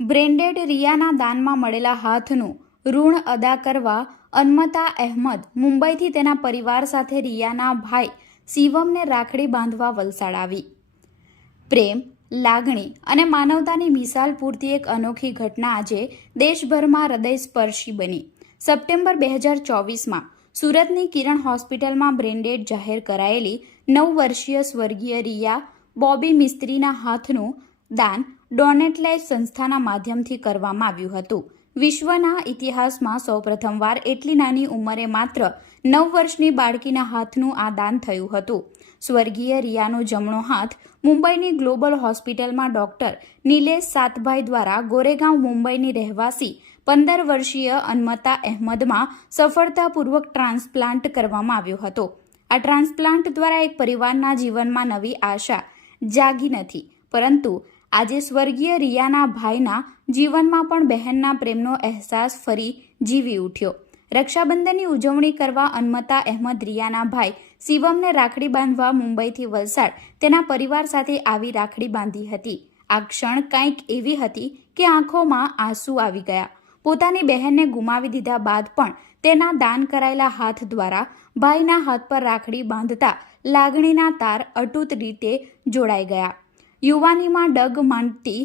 Branded રિયાના દાનમાં મળેલા હાથનું ઋણ અદા કરવા અનમતા અહેમદ મુંબઈથી તેના પરિવાર સાથે રિયાના ભાઈ શિવમને રાખડી બાંધવા વલસાડ આવી પ્રેમ, લાગણી અને માનવતાની મિસાલ પૂરતી એક અનોખી ઘટના આજે દેશભરમાં હૃદયસ્પર્શી બની. સપ્ટેમ્બર બે હજાર ચોવીસમાં સુરતની કિરણ હોસ્પિટલમાં બ્રેન્ડેડ જાહેર કરાયેલી નવ વર્ષીય સ્વર્ગીય રિયા બોબી મિસ્ત્રીના હાથનું દાન ડોનેટ લાઈફ સંસ્થાના માધ્યમથી કરવામાં આવ્યું હતું. વિશ્વના ઇતિહાસમાં સૌપ્રથમવાર એટલી નાની ઉંમરે માત્ર નવ વર્ષની બાળકીના હાથનું આ દાન થયું હતું. સ્વર્ગીય રિયાનો જમણો હાથ મુંબઈની ગ્લોબલ હોસ્પિટલમાં ડોક્ટર નિલેશ સાતભાઈ દ્વારા ગોરેગાંવ મુંબઈની રહેવાસી પંદર વર્ષીય અનમતા અહેમદમાં સફળતાપૂર્વક ટ્રાન્સપ્લાન્ટ કરવામાં આવ્યો હતો. આ ટ્રાન્સપ્લાન્ટ દ્વારા એક પરિવારના જીવનમાં નવી આશા જાગી નથી. પરંતુ આજે સ્વર્ગીય રિયાના ભાઈના જીવનમાં પણ બહેનના પ્રેમનો અહેસાસ ફરી જીવી ઉઠ્યો. રક્ષાબંધનની ઉજવણી કરવા અનમતા અહેમદ રિયાના ભાઈ શિવમને રાખડી બાંધવા મુંબઈથી વલસાડ તેના પરિવાર સાથે આવી રાખડી બાંધી હતી. આ ક્ષણ કંઈક એવી હતી કે આંખોમાં આંસુ આવી ગયા. પોતાની બહેનને ગુમાવી દીધા બાદ પણ તેના દાન કરાયેલા હાથ દ્વારા ભાઈના હાથ પર રાખડી બાંધતા લાગણીના તાર અટૂટ રીતે જોડાઈ ગયા. યુવાનીમાં ડગ માંડતી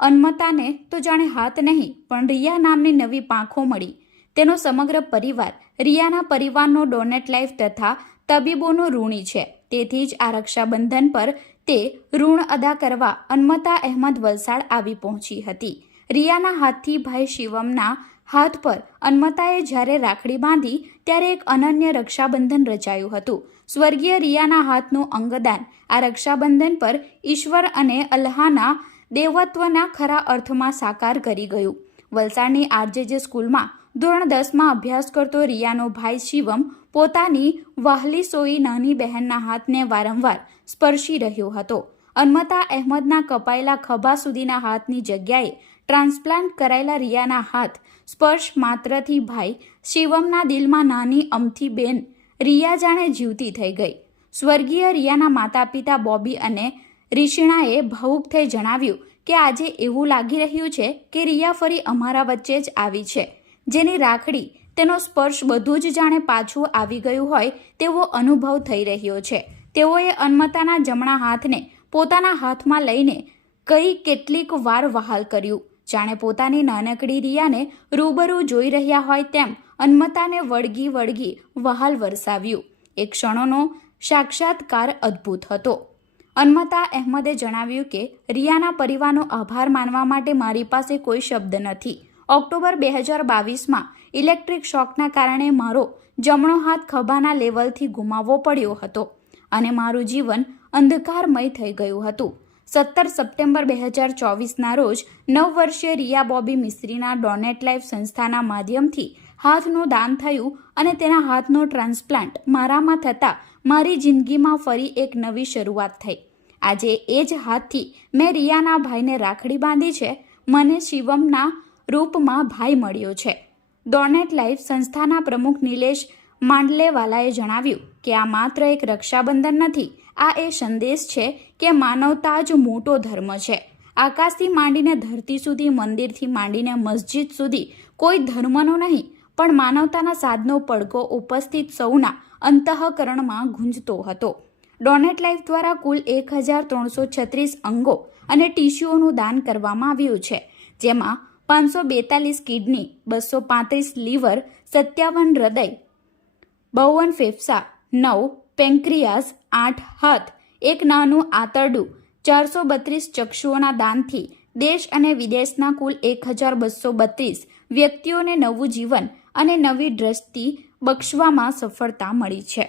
અનમતાને તો જાણે હાથ નહીં, પણ રિયા નામની નવી પાંખો મળી. તેનો સમગ્ર પરિવાર રિયાના પરિવારનો ડોનેટ લાઈફ તથા તબીબોનો ઋણી છે. તેથી જ આ રક્ષાબંધન પર તે ઋણ અદા કરવા અનમતા અહેમદ વલસાડ આવી પહોંચી હતી. રિયાના હાથથી ભાઈ શિવમના હાથ પર અન્મતાએ જ્યારે રાખડી બાંધી ત્યારે એક અનન્ય રક્ષાબંધન રચાયું હતું. સ્વર્ગીય રિયાના હાથનું અંગદાન આ રક્ષાબંધન પર ઈશ્વર અને અલ્હાના દેવત્વના ખરા અર્થમાં સાકાર કરી ગયું. વલસાડની આરજેજે સ્કૂલમાં ધોરણ દસમાં અભ્યાસ કરતો રિયાનો ભાઈ શિવમ પોતાની વહાલી સોઈ નાની બહેનના હાથને વારંવાર સ્પર્શી રહ્યો હતો. અન્મતા અહેમદના કપાયેલા ખભા સુધીના હાથની જગ્યાએ ટ્રાન્સપ્લાન્ટ કરાયેલા રિયાના હાથ સ્પર્શ માત્રથી ભાઈ શિવમના દિલમાં નાની અમથી બેન રિયા જાણે જીવતી થઈ ગઈ. સ્વર્ગીય રિયાના માતા પિતા બોબી અને રિશિણાએ ભાવુક થઈ જણાવ્યું કે આજે એવું લાગી રહ્યું છે કે રિયા ફરી અમારા વચ્ચે જ આવી છે. જેની રાખડી, તેનો સ્પર્શ બધું જ જાણે પાછું આવી ગયું હોય તેવો અનુભવ થઈ રહ્યો છે. તેઓએ અન્મતાના જમણા હાથને પોતાના હાથમાં લઈને કઈ કેટલીક વાર વહાલ કર્યું. જાણે પોતાની નાનકડી રિયાને રૂબરૂ જોઈ રહ્યા હોય તેમ અન્મતાને વળગી વળગી વહાલ વરસાવ્યું. એ ક્ષણોનો સાક્ષાત્કાર અદ્ભુત હતો. અન્મતા અહેમદે જણાવ્યું કે, રિયાના પરિવારનો આભાર માનવા માટે મારી પાસે કોઈ શબ્દ નથી. ઓક્ટોબર બે હજાર બાવીસમાં ઇલેક્ટ્રિક શોકના કારણે મારો જમણો હાથ ખભાના લેવલથી ગુમાવવો પડ્યો હતો અને મારું જીવન અંધકારમય થઈ ગયું હતું. સત્તર સપ્ટેમ્બર બે હજાર ચોવીસના રોજ નવ વર્ષીય રિયા બોબી મિસ્ત્રીના ડોનેટ લાઈફ સંસ્થાના માધ્યમથી હાથનું દાન થયું અને તેના હાથનો ટ્રાન્સપ્લાન્ટ મારામાં થતાં મારી જિંદગીમાં ફરી એક નવી શરૂઆત થઈ. આજે એ જ હાથથી મેં રિયાના ભાઈને રાખડી બાંધી છે. મને શિવમના રૂપમાં ભાઈ મળ્યો છે. ડોનેટ લાઈફ સંસ્થાના પ્રમુખ નિલેશ માંડલેવાલાએ જણાવ્યું કે આ માત્ર એક રક્ષાબંધન નથી આ એ સંદેશ છે કે માનવતા જ મોટો ધર્મ છે. આકાશથી માંડીને ધરતી સુધી, મંદિરથી માંડીને મસ્જિદ સુધી કોઈ ધર્મનો નહીં, પણ માનવતાના સાધનો પડઘો ઉપસ્થિત સૌના અંતઃકરણમાં ગુંજતો હતો. ડોનેટ લાઈફ દ્વારા કુલ એક હજાર ત્રણસો છત્રીસ અંગો અને ટીસ્યુઓનું દાન કરવામાં આવ્યું છે, જેમાં પાંચસો બેતાલીસ કિડની, બસો પાંત્રીસ લીવર, સત્યાવન હૃદય, બાવન ફેફસા, નવ પેન્ક્રિયાસ આઠ હાથ, એક નાનું આંતરડું, ચારસો બત્રીસ ચક્ષુઓના દાનથી દેશ અને વિદેશના કુલ એક હજાર બસો બત્રીસ વ્યક્તિઓને નવું જીવન અને નવી દ્રષ્ટિ બક્ષવામાં સફળતા મળી છે.